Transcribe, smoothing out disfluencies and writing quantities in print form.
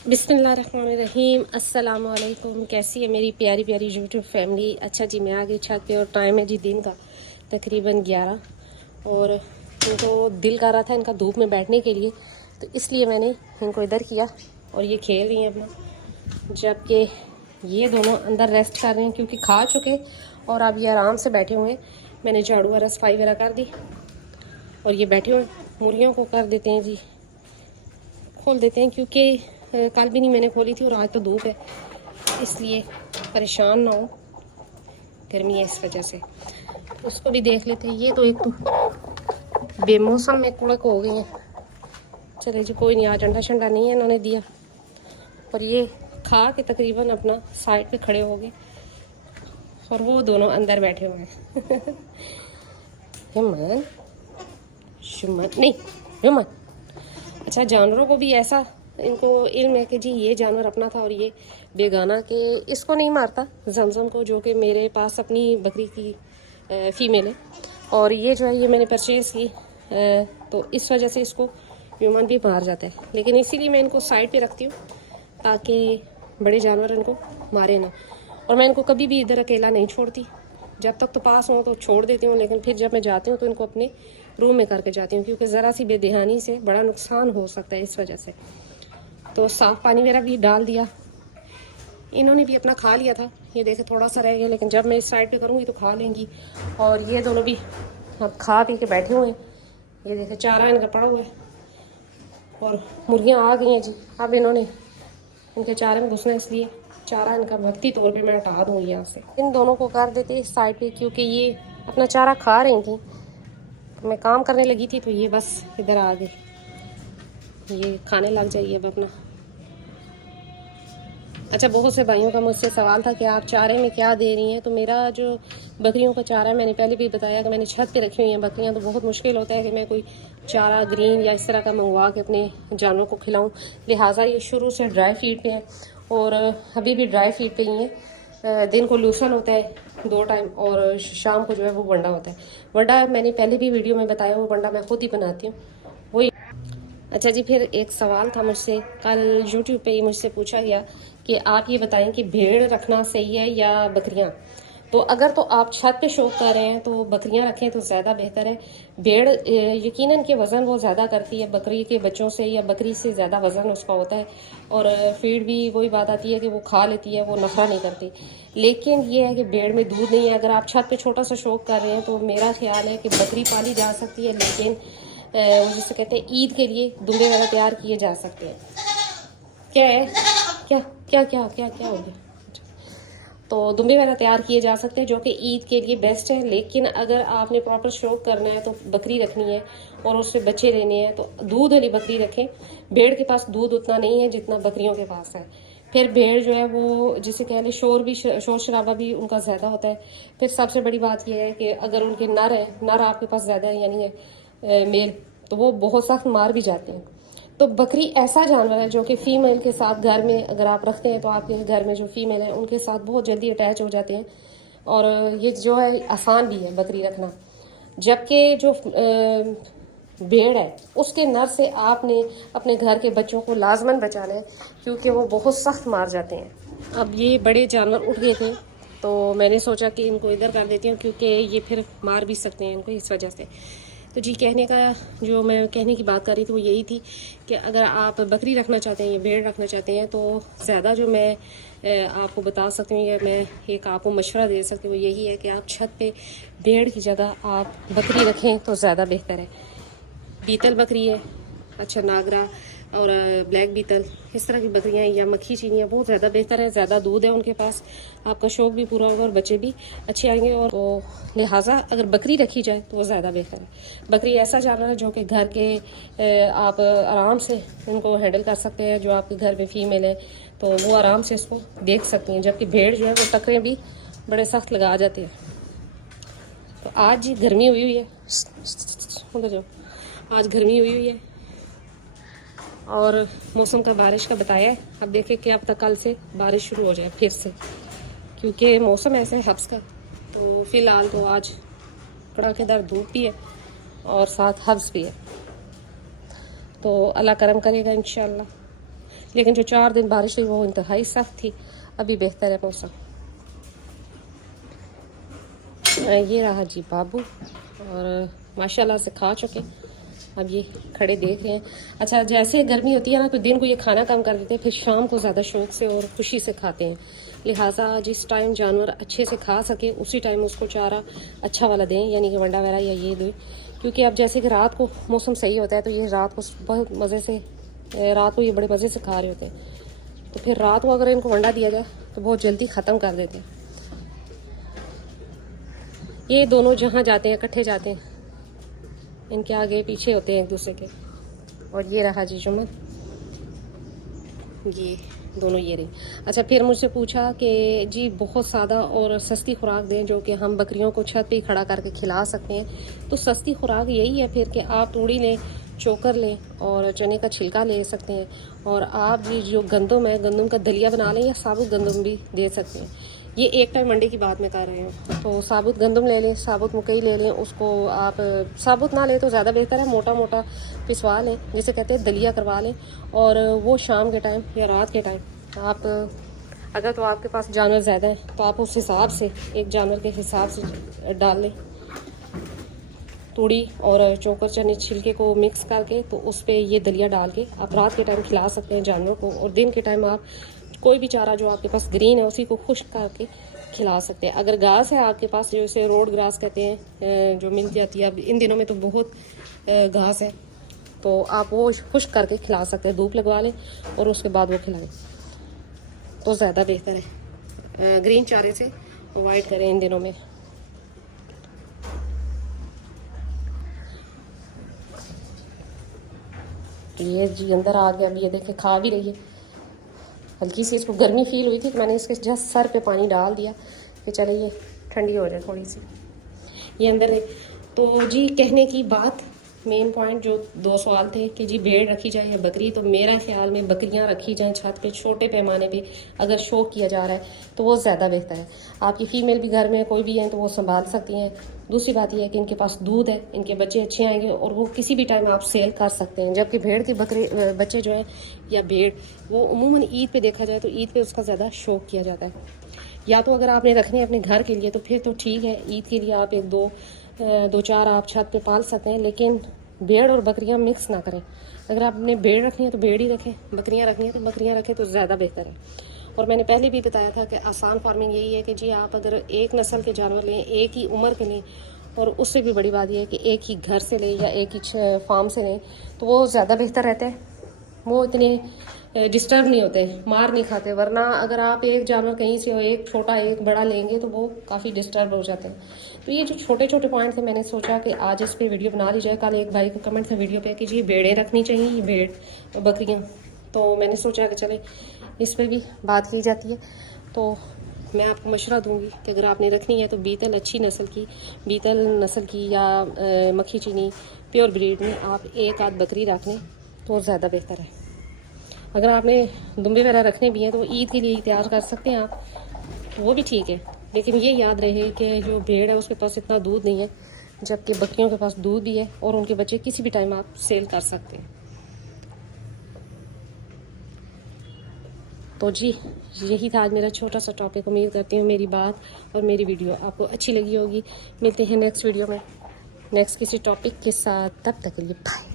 बिस्मिल्लाहिर्रहमानिर्रहीम। अस्सलाम वालेकुम। कैसी है मेरी प्यारी प्यारी यूट्यूब फैमिली। अच्छा जी, मैं आ गई छत पे और टाइम है जी दिन का तकरीबन 11। और इनको दिल कर रहा था इनका धूप में बैठने के लिए, तो इसलिए मैंने इनको इधर किया और ये खेल रही हैं अपना, जबकि ये दोनों अंदर रेस्ट कर रहे हैं क्योंकि खा चुके और अब ये आराम से बैठे हुए हैं। मैंने झाड़ू वगैरह सफाई वगैरह कर दी और ये बैठे हुए मुर्गियों को कर देते हैं जी, खोल देते हैं क्योंकि कल भी नहीं मैंने खोली थी और आज तो धूप है, इसलिए परेशान ना हो, गर्मी है इस वजह से। उसको भी देख लेते हैं। ये तो एक तो बेमौसम में कुड़क हो गई हैं। चले जी, कोई नहीं, आज अंडा शंडा नहीं है इन्होंने दिया और ये खा के तकरीबन अपना साइड पे खड़े हो गए और वो दोनों अंदर बैठे हुए हैं। हिम्मत शुमत नहीं, हिम्मत। अच्छा, जानवरों को भी ऐसा इनको इल्म है कि जी ये जानवर अपना था और ये बेगाना, के इसको नहीं मारता जमजम को, जो कि मेरे पास अपनी बकरी की फ़ीमेल है और ये जो है ये मैंने परचेज़ की, तो इस वजह से इसको ह्यूमन भी मार जाता है। लेकिन इसीलिए मैं इनको साइड पे रखती हूँ ताकि बड़े जानवर इनको मारे ना। और मैं इनको कभी भी इधर अकेला नहीं छोड़ती, जब तक तो पास हो तो छोड़ देती हूँ, लेकिन फिर जब मैं जाती हूँ तो इनको अपने रूम में करके जाती हूँ क्योंकि ज़रा सी बेध्यानी से बड़ा नुकसान हो सकता है इस वजह से। तो साफ़ पानी मेरा भी डाल दिया, इन्होंने भी अपना खा लिया था। ये देखे थोड़ा सा रह गया, लेकिन जब मैं इस साइड पे करूँगी तो खा लेंगी। और ये दोनों भी अब खा पी के बैठे हुए हैं। ये देखे चारा इनका पड़ा हुआ है और मुर्गियाँ आ गई हैं जी। अब इन्होंने इनके चारे में घुसना, इसलिए चारा इनका वक्ती तौर पे मैं हटा दूँगी यहाँ से। इन दोनों को कर देते इस साइड पे क्योंकि ये अपना चारा खा रही थी। मैं काम करने लगी थी तो ये बस इधर आ गई, ये खाने लग जाइए अब अपना। अच्छा, बहुत से भाइयों का मुझसे सवाल था कि आप चारे में क्या दे रही हैं। तो मेरा जो बकरियों का चारा, मैंने पहले भी बताया कि मैंने छत पे रखी हुई हैं बकरियां, तो बहुत मुश्किल होता है कि मैं कोई चारा ग्रीन या इस तरह का मंगवा के अपने जानवरों को खिलाऊं। लिहाजा ये शुरू से ड्राई फीड पे है और अभी भी ड्राई फीड पे ही है। दिन को लूसन होता है 2 टाइम और शाम को जो है वो वंडा होता है। वंडा मैंने पहले भी वीडियो में बताया, वो वंडा मैं खुद ही बनाती हूँ, वही। अच्छा जी, फिर एक सवाल था मुझसे कल यूट्यूब पे ही मुझसे पूछा गया कि आप ये बताएं कि भेड़ रखना सही है या बकरियां। तो अगर तो आप छत पे शौक कर रहे हैं तो बकरियां रखें तो ज़्यादा बेहतर है। भेड़ यकीनन के वज़न वो ज़्यादा करती है बकरी के बच्चों से, या बकरी से ज़्यादा वज़न उसका होता है और फीड भी वही बात आती है कि वो खा लेती है, वो नखरा नहीं करती। लेकिन ये है कि भेड़ में दूध नहीं है। अगर आप छत पे छोटा सा शौक कर रहे हैं तो मेरा ख्याल है कि बकरी पाली जा सकती है, लेकिन जिसे कहते हैं ईद के लिए दुम्बे वगैरह तैयार किए जा सकते हैं। क्या है, क्या क्या क्या क्या क्या हो गया? तो दुम्बे वगैरह तैयार किए जा सकते हैं जो कि ईद के लिए बेस्ट है। लेकिन अगर आपने प्रॉपर शौक करना है तो बकरी रखनी है और उससे बच्चे लेने हैं तो दूध वाली बकरी रखें। भेड़ के पास दूध उतना नहीं है जितना बकरियों के पास है। फिर भेड़ जो है वो जिसे कह लें शोर शराबा भी उनका ज़्यादा होता है। फिर सबसे बड़ी बात यह है कि अगर उनके नर आपके पास ज़्यादा है, यानी है मेल, तो वो बहुत सख्त मार भी जाते हैं। तो बकरी ऐसा जानवर है जो कि फ़ीमेल के साथ घर में अगर आप रखते हैं तो आपके घर में जो फ़ीमेल है उनके साथ बहुत जल्दी अटैच हो जाते हैं और ये जो है आसान भी है बकरी रखना। जबकि जो भेड़ है उसके नर से आपने अपने घर के बच्चों को लाजमन बचाना है क्योंकि वो बहुत सख्त मार जाते हैं। अब ये बड़े जानवर उठ गए थे तो मैंने सोचा कि इनको इधर कर देती हूँ क्योंकि ये फिर मार भी सकते हैं इनको, इस वजह से। तो जी, कहने का जो मैं कहने की बात कर रही थी वो यही थी कि अगर आप बकरी रखना चाहते हैं या भेड़ रखना चाहते हैं तो ज़्यादा जो मैं आपको बता सकती हूँ या मैं एक आपको मशवरा दे सकती हूँ वो यही है कि आप छत पे भेड़ की जगह आप बकरी रखें तो ज़्यादा बेहतर है। बीतल बकरी है, अच्छा नागरा और ब्लैक बीतल, इस तरह की बकरियां या मक्खी चीनियाँ बहुत ज़्यादा बेहतर है। ज़्यादा दूध है उनके पास, आपका शौक भी पूरा होगा और बच्चे भी अच्छे आएंगे। और तो लिहाजा अगर बकरी रखी जाए तो वो ज़्यादा बेहतर है। बकरी ऐसा जानवर है जो कि घर के आप आराम से उनको हैंडल कर सकते हैं। जो आपके घर में फ़ीमेल है तो वो आराम से इसको देख सकती हैं, जबकि भेड़ जो है वो टकरें भी बड़े सख्त लगा जाते हैं। तो आज गर्मी हुई है, जो आज गर्मी हुई है और मौसम का बारिश का बताया है। अब देखें कि अब तक कल से बारिश शुरू हो जाए फिर से, क्योंकि मौसम ऐसे है हब्स का। तो फ़िलहाल तो आज कड़ाकेदार धूप भी है और साथ हब्स भी है, तो अल्लाह करम करेगा इंशाल्लाह। लेकिन जो 4 दिन बारिश हुई वो इंतहाई सख्त थी। अभी बेहतर है मौसम। ये रहा जी बाबू, और माशाल्लाह से खा चुके। अब ये खड़े देख रहे हैं। अच्छा, जैसे गर्मी होती है ना तो दिन को ये खाना कम कर देते हैं, फिर शाम को ज़्यादा शौक़ से और खुशी से खाते हैं। लिहाजा जिस टाइम जानवर अच्छे से खा सके उसी टाइम उसको चारा अच्छा वाला दें, यानी कि वंडा वगैरह या ये दें। क्योंकि अब जैसे कि रात को मौसम सही होता है तो ये रात को बहुत मज़े से, रात को ये बड़े मज़े से खा रहे होते हैं। तो फिर रात को अगर इनको वंडा दिया जाए तो बहुत जल्दी ख़त्म कर देते हैं। ये दोनों जहाँ जाते हैं इकट्ठे जाते हैं, इनके आगे पीछे होते हैं एक दूसरे के। और ये रहा जी जुम्मन, ये दोनों ये रहे। अच्छा, फिर मुझसे पूछा कि जी बहुत सादा और सस्ती खुराक दें जो कि हम बकरियों को छत पे ही खड़ा करके खिला सकते हैं। तो सस्ती खुराक यही है फिर कि आप तूड़ी लें, चोकर लें और चने का छिलका ले सकते हैं। और आप जी जो गंदम है, गंदम का दलिया बना लें या साबुत गंदम भी दे सकते हैं। ये एक टाइम मंडे की बात मैं कर रही हूँ। तो साबुत गंदम ले लें, साबुत मकई ले लें, उसको आप साबुत ना लें तो ज़्यादा बेहतर है, मोटा मोटा पिसवा लें, जिसे कहते हैं दलिया करवा लें। और वो शाम के टाइम या रात के टाइम आप, अगर तो आपके पास जानवर ज़्यादा है तो आप उस हिसाब से, एक जानवर के हिसाब से डाल लें। तूड़ी और चोकर चने छिलके को मिक्स करके तो उस पर ये दलिया डाल के आप रात के टाइम खिला सकते हैं जानवर को। और दिन के टाइम आप कोई भी चारा जो आपके पास ग्रीन है उसी को खुश्क करके खिला सकते हैं। अगर घास है आपके पास, जो इसे रोड ग्रास कहते हैं, जो मिल जाती है अब इन दिनों में तो बहुत घास है, तो आप वो खुश्क करके खिला सकते हैं। धूप लगवा लें और उसके बाद वो खिलाएं तो ज़्यादा बेहतर है। ग्रीन चारे से अवॉइड करें इन दिनों में। तो ये जी अंदर आ गया, अभी ये देखें खा भी रही है। हल्की सी इसको गर्मी फील हुई थी कि मैंने इसके जस्ट सर पे पानी डाल दिया कि चले ये ठंडी हो जाए थोड़ी सी। ये अंदर है। तो जी कहने की बात, मेन पॉइंट जो 2 सवाल थे कि जी भेड़ रखी जाए या बकरी, तो मेरा ख्याल में बकरियां रखी जाएं छत पे, छोटे पैमाने पे अगर शौक किया जा रहा है तो वो ज़्यादा बेहतर है। आपकी फ़ीमेल भी घर में कोई भी है तो वो संभाल सकती हैं। दूसरी बात यह है कि इनके पास दूध है, इनके बच्चे अच्छे आएंगे और वो किसी भी टाइम आप सेल कर सकते हैं। जबकि भेड़ के बच्चे जो है या भेड़, वो उमूमन ईद पे देखा जाए तो ईद पे उसका ज़्यादा शौक किया जाता है। या तो अगर आपने रखने हैं अपने घर के लिए तो फिर तो ठीक है, ईद के लिए आप 1-2-4 आप छत पे पाल सकते हैं, लेकिन भेड़ और बकरियां मिक्स ना करें। अगर आपने भेड़ रखनी है तो भेड़ ही रखें, बकरियां रखनी है तो बकरियां रखें तो ज़्यादा बेहतर है। और मैंने पहले भी बताया था कि आसान फार्मिंग यही है कि जी आप अगर एक नस्ल के जानवर लें, एक ही उम्र के लें, और उससे भी बड़ी बात यह है कि एक ही घर से लें या एक ही फार्म से लें, तो वो ज़्यादा बेहतर रहता है। वो इतने डिस्टर्ब नहीं होते, मार नहीं खाते। वरना अगर आप एक जानवर कहीं से एक छोटा एक बड़ा लेंगे तो वो काफ़ी डिस्टर्ब हो जाते हैं। तो ये जो छोटे छोटे पॉइंट थे, मैंने सोचा कि आज इस पे वीडियो बना ली जाए। कल एक भाई का कमेंट था वीडियो पे कि जी भेड़ें रखनी चाहिए, ये भेड़ बकरियाँ, तो मैंने सोचा कि चले इस पर भी बात की जाती है। तो मैं आपको मशवरा दूंगी कि अगर आपने रखनी है तो बीतल अच्छी नस्ल की, बीतल नस्ल की या मक्खी चीनी प्योर ब्रीड में आप एक आध बकरी रख लें तो ज़्यादा बेहतर है। अगर आपने दुम्बे वगैरह रखने भी हैं तो ईद के लिए तैयार कर सकते हैं आप, वो भी ठीक है। लेकिन ये याद रहे कि जो भेड़ है उसके पास इतना दूध नहीं है, जबकि बकरियों के पास दूध भी है और उनके बच्चे किसी भी टाइम आप सेल कर सकते हैं। तो जी यही था आज मेरा छोटा सा टॉपिक। उम्मीद करती हूँ मेरी बात और मेरी वीडियो आपको अच्छी लगी होगी। मिलते हैं नेक्स्ट वीडियो में नेक्स्ट किसी टॉपिक के साथ, तब तक के लिए बाय।